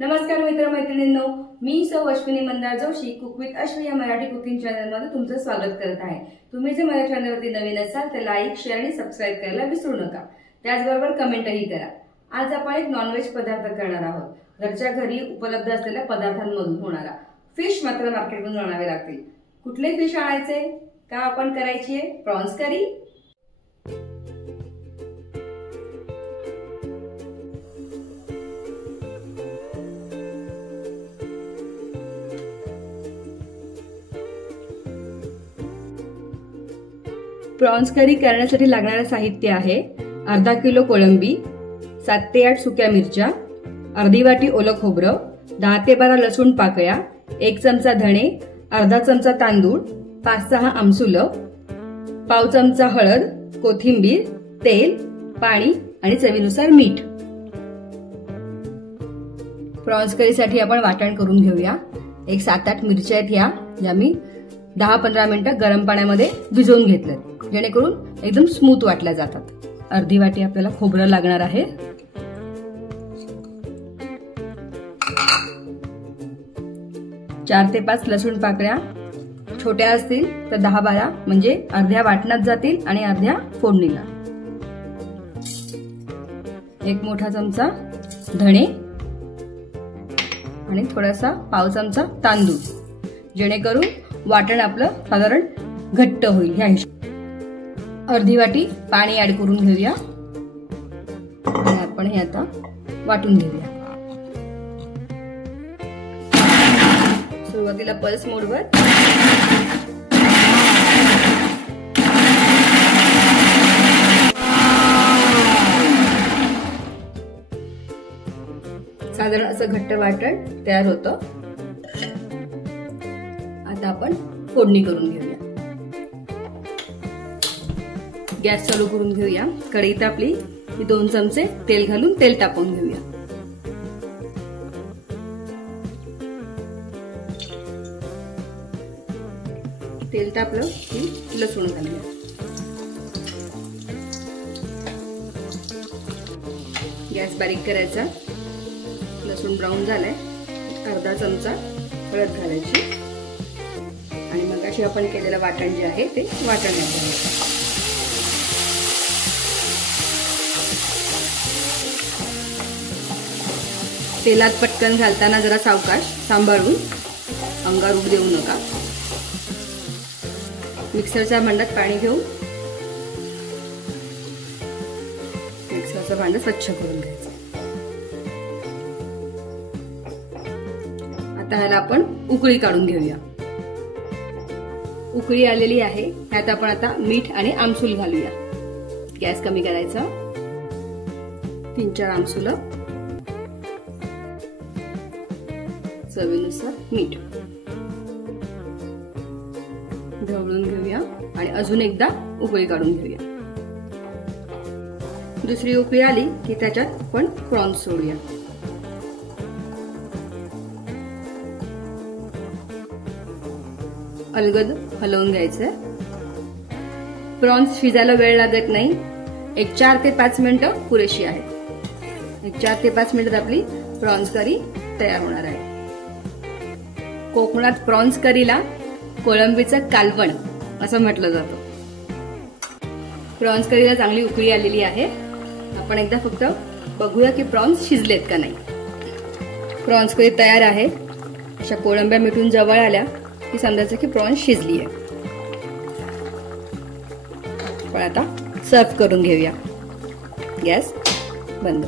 नमस्कार मित्र-मैत्रिणींनो, मी सौ Ashwini Mandar Joshi cook with अश्वी या मराठी कुकिंग चॅनल मध्ये तुमचं स्वागत करत आहे। तुम्ही जर माझ्या चॅनलवरती नवीन असाल तर लाईक, शेअर आणि सबस्क्राइब करायला विसरू नका। त्याचबरोबर कमेंटही करा। आज आपण एक नॉनव्हेज पदार्थ करणार आहोत। घरच्या घरी उपलब्ध असलेल्या पदार्थांमधून होणारा फिश मात्र मार्केटमधून आणावे लागतील। कुठले फिश आणायचे, का आपण करायची आहे प्रॉन्स करी। प्रॉन्स करी करण्यासाठी लागणारे साहित्य आहे अर्धा किलो कोळंबी, 7 ते 8 सुक्या मिरच्या, अर्धी वाटी ओलं खोबरं, 10 ते 12 लसूण पाकळ्या, 1 चमचा धणे, अर्धा चमचा तांदूळ, 5-6 आमसुलं, पाव चमचा हळद, कोथिंबीर, तेल, पाणी आणि चवीनुसार मीठ। प्रॉन्स करीसाठी आपण वाटण करून घेऊया। एक 7-8 मिरच्या आहेत या मी 10-15 मिनिटं गरम पाण्यामध्ये भिजवून घेतले, जेणेकरून एकदम स्मूथ वाटल्या जातात। अर्धी वाटी आपल्याला खोबरं लागणार आहे। 4 ते 5 लसूण पाकळ्या, छोट्या असतील तर 10-12, म्हणजे अर्ध्या वाटणात जातील आणि अर्ध्या फोडणीला। 1 मोठा चमचा धणे आणि थोडासा पाव चमचा तांदूळ, जेणेकरून वाटण आपलं साधारण घट्ट होईल। ह्या अर्धी वाटी पाणी ऍड करून घेऊया आणि आपण हे आता वाटून घेऊया। सुरुवातीला पल्स मोडवर साधारण असं घट्ट वाटण तयार होतं। आता आपण फोडणी करून घेऊया। गॅस चालू करून घेऊया। कढई तापली की 2 चमचे तेल घालून तेल तापवून घेऊया। तेल तापलं की लसूण घालूया। गॅस बारीक करायचा। लसूण ब्राऊन झालाय, अर्धा चमचा हळद घालायची आणि मगाशी आपण केलेलं वाटण जे आहे ते वाटण घालायचं। तेलात पटकन घालताना जरा सावकाश सांभाळून, अंगावर उब देऊ नका। मिक्सरच्या भांड्यात पाणी घेऊन मिक्सरचं भांडं स्वच्छ करून घ्यायचं। आता ह्याला आपण उकळी काढून घेऊया। उकळी आलेली आहे, त्यात आपण आता मीठ आणि आमसूल घालूया। गॅस कमी करायचा। 3-4 आमसुलं, चवीनुसार मीठ, ढवळून घेऊया आणि अजून एकदा उकळी काढून घेऊया। दुसरी उकळी आली की त्याच्यात आपण प्रॉन्स सोडूया। अलगद हलवून घ्यायचंय। प्रॉन्स शिजायला वेळ लागत नाही, एक 4 ते 5 मिनिटं पुरेशी आहे। एक 4 ते 5 मिनिटात आपली प्रॉन्स करी तयार होणार आहे। कोकणात प्रॉन्स करीला कोळंबीचं कालवण असं म्हटलं जातं। प्रॉन्स करीला चांगली उकळी आलेली आहे। आपण एकदा फक्त बघूया की प्रॉन्स शिजलेत का नाही। प्रॉन्स करी तयार आहे। अशा कोळंब्या मिठून जवळ आल्या की समजायचं की प्रॉन्स शिजली आहे। पण आता सर्व करून घेऊया। गॅस बंद।